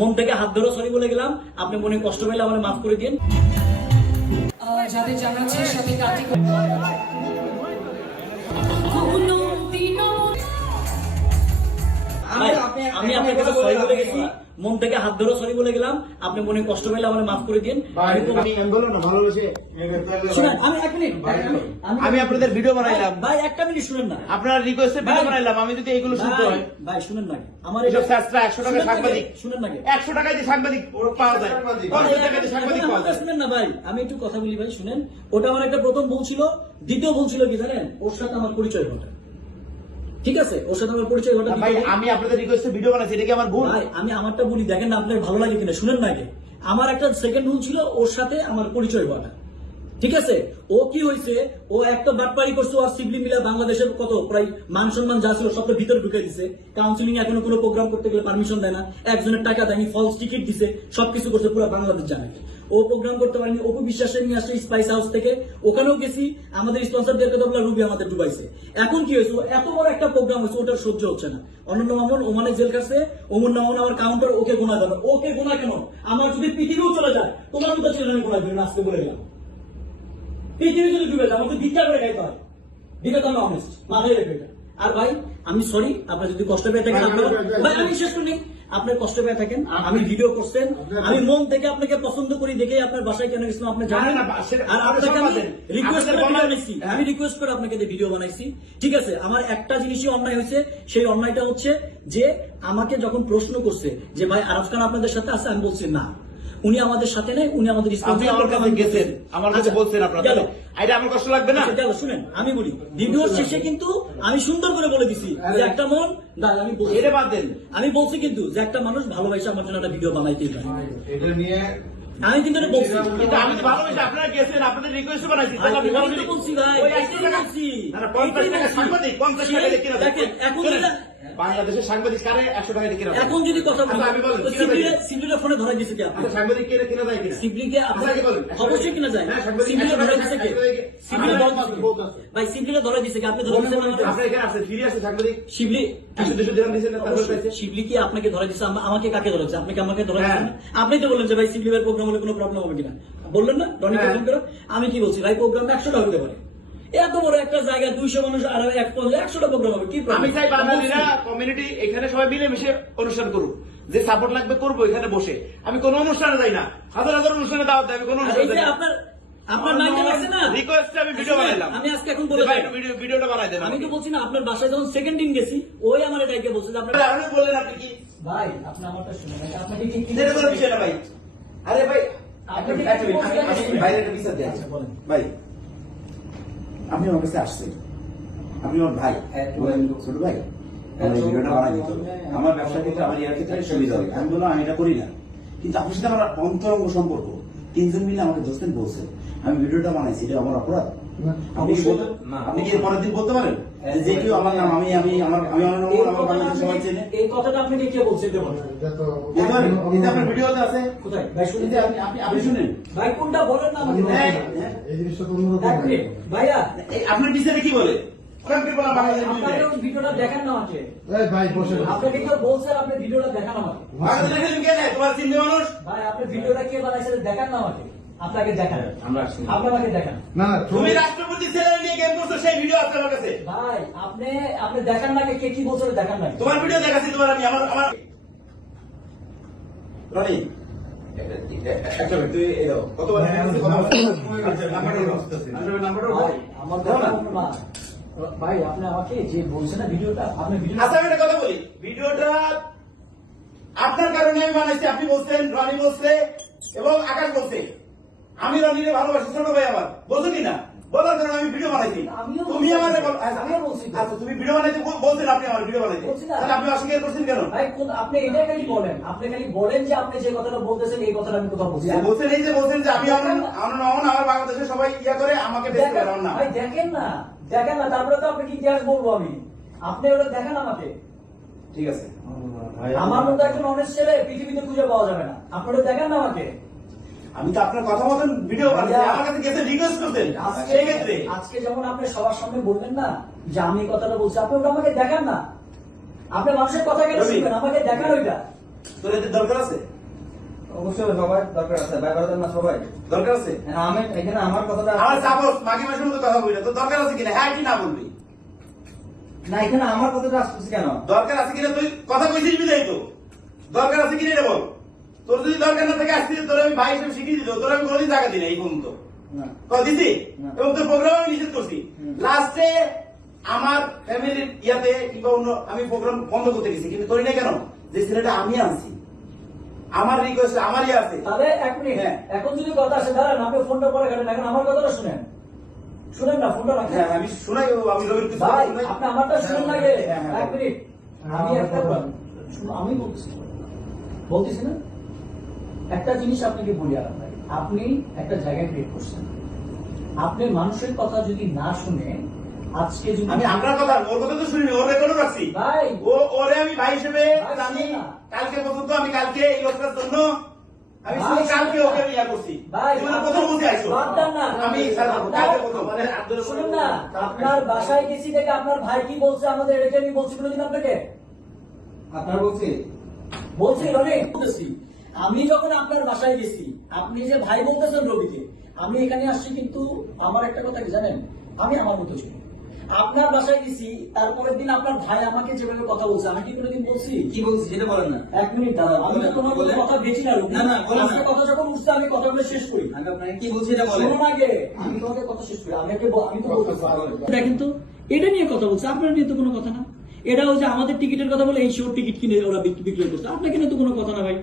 মন থেকে হাত ধরে সরি বলে গেলাম, আপনি মনে কষ্ট পেলে আমার মাফ করে দিন। যাদের জানাচ্ছে সাথে কাটি আমি আপনার কাছে সরি বলে গেছি, মন থেকে হাত ধরে সরি বলে গেলাম, আপনি মনে কষ্ট পেলে আমার মাফ করে দিন। আমি আপনাদের ভিডিও বানাইলাম ভাই, একটা মিনিট শুনেন না, আপনার রিকোয়েস্টে ভিডিও বানাইলাম, আমি যদি এগুলো শুনতে হয় ভাই শুনেন না, আমার এসব শাস্ত্রা 100 টাকা সাংবাদিক, শুনেন না 100 টাকায় যে সাংবাদিক পাওয়া যায়, 50 টাকায় যে সাংবাদিক পাওয়া যায়। শুনেন না ভাই, আমি একটু কথা বলি ভাই, শুনেন। ওটা আমার একটা প্রথম ভুল ছিল, দ্বিতীয় ভুল ছিল কি জানেন, ওর সাথে আমার পরিচয় ঘটা। ঠিক আছে, ওর সাথে আমার পরিচয় ঘটা। ভাই আমি আপনাদের রিকোয়েস্টে ভিডিও বানাইছি, এটা কি আমার ভুল? ভাই আমি আমারটা বলি, দেখেন না আপনার ভালো লাগে কিনা, শুনেন না আগে। আমার একটা সেকেন্ড ভুল ছিল, ওর সাথে আমার পরিচয় ঘটা। ঠিক আছে, ও কি হয়েছে, ও একটা বাটপারি করছে, আর সিবলি মিলা বাংলাদেশের কত প্রায় মান সম্মান যা ছিল সবটা ভিতরে ঢুকে দিছে। কাউন্সিলিং এখনো কোনো প্রোগ্রাম করতে গেলে পারমিশন দেয় না, একজনের টাকা দেয়নি, ফলস টিকিট দিছে, সবকিছু করছে, পুরো বাংলাদেশ জানে। ও প্রোগ্রাম করতে পারেনি, অপু বিশ্বাসের নিয়ে আসছে স্পাইস হাউস থেকে, ওখানেও গেছি, আমাদের স্পন্সরদের কথা বলে রুবি আমাদের ডুবাইছে। এখন কি হয়েছে, এত বড় একটা প্রোগ্রাম হয়েছে, ওটার সহ্য হচ্ছে না। অনন্য মামুন ওমানে জেল কাছে, ওমর নামন আমার কাউন্টার, ওকে গোনা দেবে। ওকে গোনা কেন, আমার যদি পৃথিবীও চলে যায়, তোমার মতো ছেলে আমি গোনা দিবেন, আজকে বলে গেলাম। পৃথিবী যদি ডুবে যায়, আমাকে ভিক্ষা করে খাইতে হয়, দিকে তো আমি অনেস্ট, মাথায় রেখে এটা। আর ভাই আমি সরি, আপনার যদি কষ্ট পেয়ে থাকেন, ভাই আমি শেষ করি, আপনার কষ্ট পেয়ে থাকেন, আমি ভিডিও করছেন, আমি মন থেকে আপনাকে পছন্দ করি দেখে আপনার বাসায় কেন গেছিলাম আপনি জানেন। আর আপনাকে আমি রিকোয়েস্ট করে বানাইছি, আমি রিকোয়েস্ট করে আপনাকে ভিডিও বানাইছি। ঠিক আছে, আমার একটা জিনিসই অন্যায় হয়েছে, সেই অন্যায়টা হচ্ছে যে আমাকে যখন প্রশ্ন করছে যে ভাই আরাফ খান আপনাদের সাথে আছে, আমি বলছি না, উনি আমাদের সাথে নেই, উনি আমাদের আমার কাছে গেছেন, আমার কাছে বলছেন আপনারা, এটা আমার কষ্ট লাগবে না? গেল, শুনেন আমি বলি, ভিডিওর শেষে কিন্তু আমি সুন্দর করে বলে দিছি যে একটা মন, আমি এটা বাদ দেন, আমি বলছি কিন্তু যে একটা মানুষ ভালোবাসে আমার জন্য একটা ভিডিও বানাইতেই পারে, এটা নিয়ে আমি কিন্তু এটা বলছি। কিন্তু আমি তো ভালোবাসি, আপনারা গেছেন, আপনাদের রিকোয়েস্ট বানাইছি, তাহলে আপনি ভালোবাসি বলছি ভাই, ওই 100 টাকা বলছি। না 50 টাকা সাংবাদিক, 50 টাকা দিয়ে কিনা দেখেন এখন বাংলাদেশের সাংবাদিক কারে 100 টাকা দিয়ে কিনা? এখন যদি কথা বলি, আমি বলেন সিবলিটা ফোনে ধরাই দিছে কি আপনি? সাংবাদিক কে কিনা যায় কিনা? সিবলিকে আপনাকে বলেন, অবশ্যই কিনা যায়, সিবলিটা ধরাই দিছে কি? ভাই সিবলিটা ধরাই দিছে কি? আপনি ধরাই দিছেন না? আপনি এখানে আছে, ফিরে আছে সাংবাদিক শিবলি 100-200 দিরাম দিয়েছেন না, তারপর পাইছে। শিবলি কি আপনাকে ধরাই দিছে? আমাকে কাকে ধরাইছে? আপনি কি আমাকে ধরাই দিছেন? আপনি তো বললেন যে ভাই শিবলি ভাই প্রোগ্রাম হলে কোনো প্রবলেম হবে কিনা, বললেন না রনিকে ফোন করে? আমি কি বলছি, ভাই প্রোগ্রাম 100টা হতে পারে, এত বড় একটা জায়গা 200 মানুষ আর 100টা প্রোগ্রাম হবে, কি আমি চাই বাঙালিরা কমিউনিটি এখানে সবাই মিলে মিশে অনুষ্ঠান করুক, যে সাপোর্ট লাগবে করবো এখানে বসে। আমি কোন অনুষ্ঠানে যাই না, হাজার হাজার অনুষ্ঠানে দাওয়াত দেয়, আমি কোন অনুষ্ঠানে যাই না। আপনার মাইন্ডে লাগছে না, রিকোয়েস্টে আমি ভিডিও বানাইলাম, আমি আজকে এখন বলে ভাই ভিডিওটা বানাই দেন। আমি তো বলছি না, আপনার বাসায় যখন সেকেন্ড দিন গেছি, ওই আমার এটাকে বলছে যে আপনার আপনি বললেন আপনি কি ভাই, আপনি আমারটা শুনুন, আপনাকে কি কি এটা কোনো বিষয় না ভাই। আরে ভাই আপনি বাইরে একটা বিচার দেন বলেন ভাই, আপনি আমার কাছে আসছেন, আপনি আমার ভাই, ছোট ভাই, আমার এই ভিডিওটা বানাই দিত, আমার ব্যবসার ক্ষেত্রে আমার ইয়ার ক্ষেত্রে সুবিধা হবে। আমি বললাম আমি এটা করি না, কিন্তু আপনার সাথে আমার অন্তরঙ্গ সম্পর্ক, 3 জন মিলে আমাকে দোস্তেন বলছে আমি ভিডিওটা বানাইছি, এটা আমার অপরাধ? আপনি কি পরের দিন বলতে পারেন যে কেউ আমার নাম, আমি আমি আমার আমি আমার নাম আমার বাংলাদেশ সবাই চেনে? এই কথাটা আপনাকে কে বলছে? এটা বলেন, আপনার ভিডিওতে আছে কোথায় ভাই? শুনুন, আপনি শুনেন ভাই কোনটা বলেন না আমাকে। এই জিনিসটা তো অন্যরকম এক মিনিট, ভাইয়া আপনার বিচারে কি বলে? আপনাকে ওই ভিডিওটা দেখান না আমাকে, এই ভাই বসে আপনাকে কেউ বলছে আপনি ভিডিওটা দেখান আমাকে। তোমার চিন্তা মানুষ ভাই আপনি ভিডিওটা কে বানাইছে দেখান না আমাকে, আপনাকে দেখান, আপনাকে দেখান। না না তুমি রাষ্ট্রপতি ছেলে নিয়ে গেম করছো, সেই ভিডিও আছে আমার কাছে। ভাই আপনি দেখান না, কে কি বলছে দেখান না। তোমার ভিডিও দেখাচ্ছি, তোমার আমি আমার আমার রনি একটা মিনিট, তুই এলো কতবার আমার কথা না ভাই, আপনি আমাকে যে বলছেন না ভিডিওটা, আপনি ভিডিও আচ্ছা আমি একটা কথা বলি, ভিডিওটা আপনার কারণে আমি বানাইছি। আপনি বলছেন, রনি বলছে এবং আকাশ বলছে আমি রনিরে ভালোবাসি, ছোট ভাই আমার, বলছো কিনা? বলার কারণে আমি ভিডিও বানাইছি। তুমি আমার আচ্ছা তুমি ভিডিও বানাইতে বলছেন, আপনি আমার ভিডিও বানাইতে, তাহলে আপনি অস্বীকার করছেন কেন? ভাই আপনি এটা খালি বলেন, আপনি খালি বলেন যে আপনি যে কথাটা বলতেছেন এই কথাটা আমি কোথাও বলছি। বলছেন এই যে বলছেন যে আমি আমার বাংলাদেশে সবাই ইয়া করে আমাকে বেশি করে আমার নাম। ভাই দেখেন না, তারপরে তো আপনি কি ইতিহাস বলবো আমি, আপনি ওটা দেখেন আমাকে। ঠিক আছে, আমার মতো একজন অনেস্ট ছেলে পৃথিবীতে খুঁজে পাওয়া যাবে না, আপনি ওটা দেখেন না আমাকে। আমি তো আপনার কথা মতন ভিডিও বানাচ্ছি, আমার কাছে গেছে রিকোয়েস্ট করতেন, সেই ক্ষেত্রে আজকে যেমন আপনি সবার সামনে বলবেন না যে আমি এই কথাটা বলছি, আপনি ওটা আমাকে দেখান না, আপনি মানুষের কথা কেন শুনবেন, আমাকে দেখান ওইটা। তোর এদের দরকার আছে? অবশ্যই সবাই দরকার আছে, ভাই ব্রাদার না সবাই দরকার আছে? আমি এখানে আমার কথাটা আমার সাপোজ মাঝে মাঝে মতো কথা বলি না, তোর দরকার আছে কিনা? হ্যাঁ কি না বলবি? না, এখানে আমার কথাটা আসতেছে কেন? দরকার আছে কিনা তুই কথা কইছিস বিদায় তো। দরকার আছে কিনা এটা বল। তোর যদি দরকার না থাকে আসতে তোর আমি ভাই হিসেবে শিখিয়ে দিল, তোর আমি কোনোদিন টাকা দিই না এই পর্যন্ত। না দিছি না। এবং তোর প্রোগ্রাম আমি নিষেধ করছি। হুম। লাস্টে আমার ফ্যামিলির ইয়াতে কিংবা অন্য আমি প্রোগ্রাম বন্ধ করতে গেছি, কিন্তু করি না কেন? যে ছেলেটা আমি আনছি, আমার রিকোয়েস্ট আমার ইয়ে আছে। তাহলে এক মিনিট, হ্যাঁ। এখন যদি কথা আসে দাঁড়ান, আপনি ফোনটা পরে কাটেন, এখন আমার কথাটা শুনেন। শুনেন না, ফোনটা রাখেন। হ্যাঁ আমি শোনাই, আমি রবির কিছু ভাই শুনাই। আপনি আমারটা শুনুন না আগে। হ্যাঁ, হ্যাঁ, এক মিনিট, আমি আমার একটা কথা আমি বলতেছি না, একটা জিনিস আপনাকে বলি আর ভাই, আপনি একটা জায়গায় ক্রিয়েট করছেন, আপনি মানুষের কথা যদি না শুনে আজকে যদি আমি আপনার কথা ওর কথা তো শুনিনি, ওর রেকর্ডও রাখছি। ভাই ওরে আমি ভাই হিসেবে ভাই, জানি। শুনুন না। কালকে পর্যন্ত আমি কালকে এই লোকটার জন্য আমি ভাই, শুধু কালকে শুনুন ওকে না। ইয়া করছি। ভাই, জীবনে প্রথম বুঝে আইছো। বাদ দেন না। আমি কালকে প্রথম শুনুন না, আপনার বাসায় গেছি দেখে আপনার ভাই কি বলছে আমাদের, এটা কি আমি বলছি কোনোদিন আপনাকে? আপনার বলছি বলছি রনি, বলতেছি আমি যখন আপনার বাসায় গেছি, আপনি যে ভাই বলতেছেন রবিকে, আমি এখানে আসছি, কিন্তু আমার একটা কথা কি জানেন, আমি আমার মতো ছিল। আপনার বাসায় গেছি, তারপরের দিন আপনার ভাই আমাকে যেভাবে কথা বলছে, আমি কি কোনোদিন বলছি? কি বলছি সেটা বলেন না। এক মিনিট দাদা, আমি তো তোমার মতো কথা বেছি না রবি। না, না, বলেন না। আজকে কথা যখন উঠছে আমি কথাগুলো শেষ করি। আমি আপনাকে কি বলছি এটা বলেন। শুনুন আগে, আমি তোমাকে কথা শেষ করি। আমি তো বলতেছি দেখেন তো, এটা নিয়ে কথা বলছে, আপনার নিয়ে তো কোনো কথা না। এটা হচ্ছে আমাদের টিকিটের কথা বলে এই শোর টিকিট কিনে ওরা বিক্রি করছে, আপনাকে নিয়ে তো কোনো কথা না ভাই।